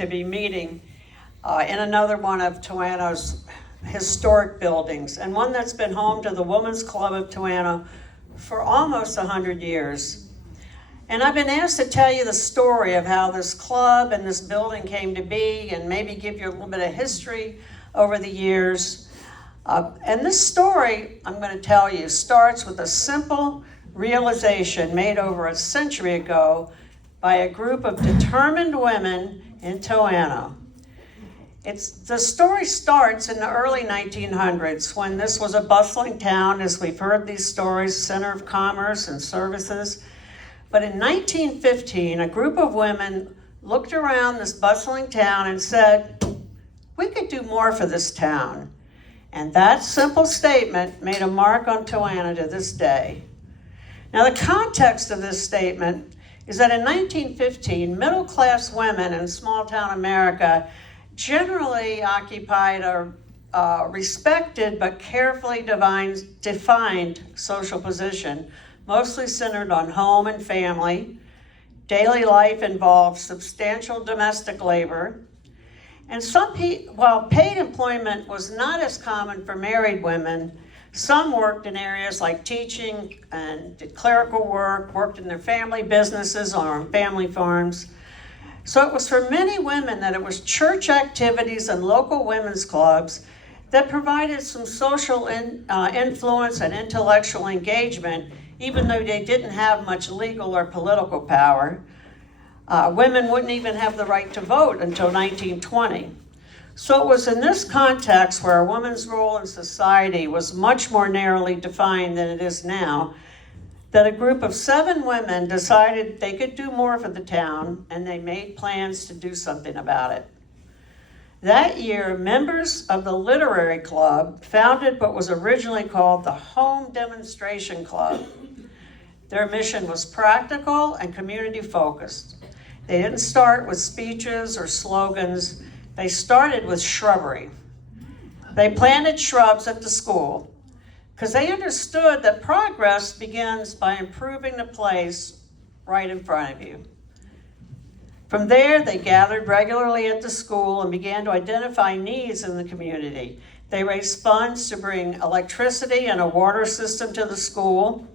to be meeting in another one of Toano's historic buildings, and one that's been home to the Women's Club of Toano for almost 100 years. And I've been asked to tell you the story of how this club and this building came to be, and maybe give you a little bit of history over the years. And this story I'm going to tell you starts with a simple realization made over a century ago by a group of determined women in Toano. The story starts in the early 1900s, when this was a bustling town, as we've heard these stories, center of commerce and services. But in 1915, a group of women looked around this bustling town and said, we could do more for this town. And that simple statement made a mark on Toano to this day. Now, the context of this statement is that in 1915, middle-class women in small-town America generally occupied a respected but carefully defined social position, mostly centered on home and family. Daily life involved substantial domestic labor. And while paid employment was not as common for married women, some worked in areas like teaching and did clerical work, worked in their family businesses or on family farms. So it was for many women that it was church activities and local women's clubs that provided some social influence and intellectual engagement, even though they didn't have much legal or political power. Women wouldn't even have the right to vote until 1920. So it was in this context, where a woman's role in society was much more narrowly defined than it is now, that a group of 7 women decided they could do more for the town, and they made plans to do something about it. That year, members of the Literary Club founded what was originally called the Home Demonstration Club. Their mission was practical and community-focused. They didn't start with speeches or slogans. They started with shrubbery. They planted shrubs at the school because they understood that progress begins by improving the place right in front of you. From there, they gathered regularly at the school and began to identify needs in the community. They raised funds to bring electricity and a water system to the school.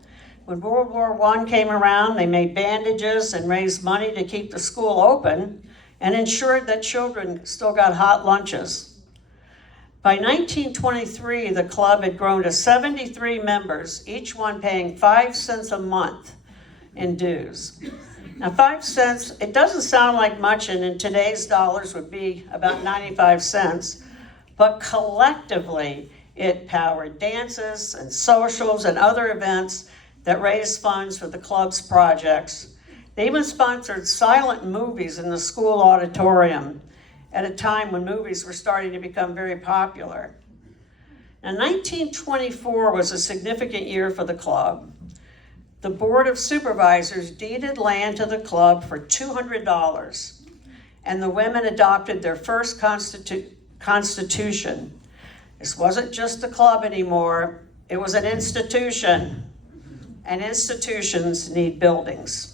When World War I came around, they made bandages and raised money to keep the school open and ensured that children still got hot lunches. By 1923, the club had grown to 73 members, each one paying 5 cents a month in dues. Now, 5 cents, it doesn't sound like much, and in today's dollars would be about 95 cents, but collectively, it powered dances and socials and other events that raised funds for the club's projects. They even sponsored silent movies in the school auditorium at a time when movies were starting to become very popular. Now, 1924 was a significant year for the club. The Board of Supervisors deeded land to the club for $200, and the women adopted their first constitution. This wasn't just a club anymore, it was an institution, and institutions need buildings.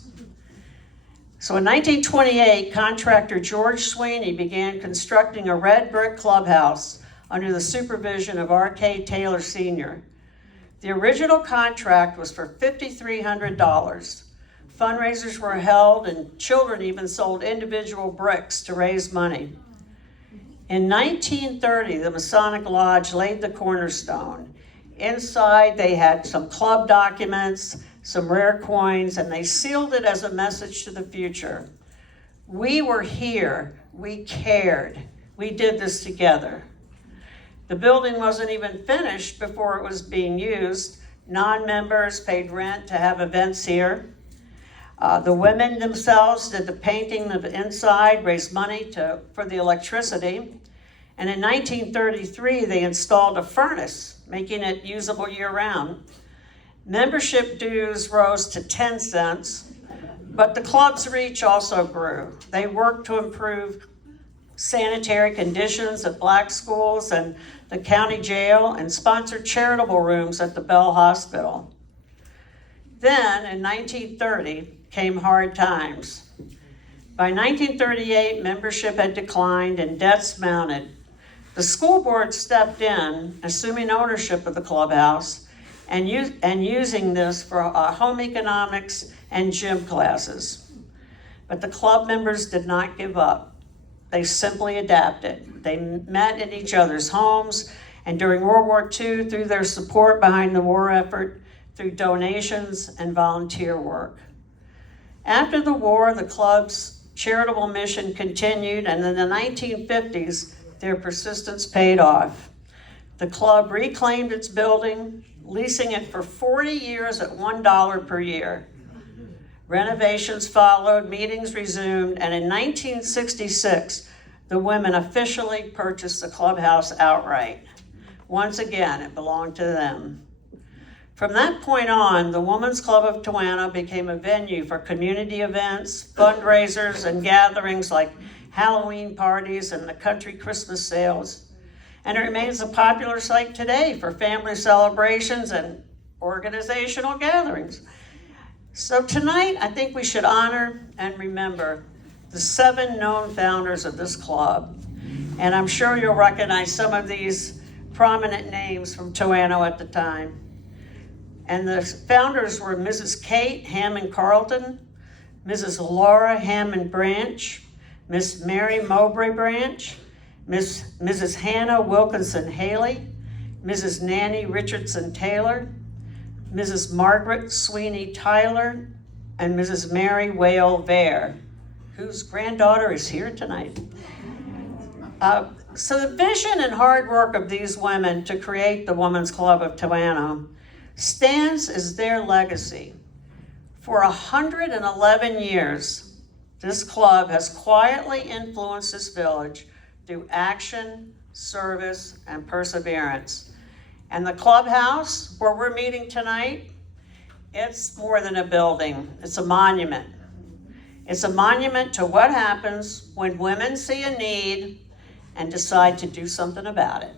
So in 1928, contractor George Sweeney began constructing a red brick clubhouse under the supervision of R.K. Taylor Sr. The original contract was for $5,300. Fundraisers were held, and children even sold individual bricks to raise money. In 1930, the Masonic Lodge laid the cornerstone. Inside, they had some club documents, some rare coins, and they sealed it as a message to the future. We were here, we cared, we did this together. The building wasn't even finished before it was being used. Non-members paid rent to have events here. The women themselves did the painting of the inside, raised money for the electricity. And in 1933, they installed a furnace, making it usable year-round. Membership dues rose to 10 cents, but the club's reach also grew. They worked to improve sanitary conditions at black schools and the county jail, and sponsored charitable rooms at the Bell Hospital. Then, in 1930, came hard times. By 1938, membership had declined and debts mounted. The school board stepped in, assuming ownership of the clubhouse and using this for home economics and gym classes. But the club members did not give up. They simply adapted. They met in each other's homes, and during World War II, through their support behind the war effort, through donations and volunteer work. After the war, the club's charitable mission continued, and in the 1950s, their persistence paid off. The club reclaimed its building, leasing it for 40 years at $1 per year. Renovations followed, meetings resumed, and in 1966, the women officially purchased the clubhouse outright. Once again, it belonged to them. From that point on, the Women's Club of Toano became a venue for community events, fundraisers, and gatherings like Halloween parties and the country Christmas sales. And it remains a popular site today for family celebrations and organizational gatherings. So tonight, I think we should honor and remember the 7 known founders of this club. And I'm sure you'll recognize some of these prominent names from Toano at the time. And the founders were Mrs. Kate Hammond Carlton, Mrs. Laura Hammond Branch, Miss Mary Mowbray Branch, Mrs. Hannah Wilkinson Haley, Mrs. Nanny Richardson Taylor, Mrs. Margaret Sweeney Tyler, and Mrs. Mary Whale Vare, whose granddaughter is here tonight. So the vision and hard work of these women to create the Women's Club of Toano stands as their legacy. For 111 years, this club has quietly influenced this village through action, service, and perseverance. And the clubhouse, where we're meeting tonight, it's more than a building, it's a monument. It's a monument to what happens when women see a need and decide to do something about it.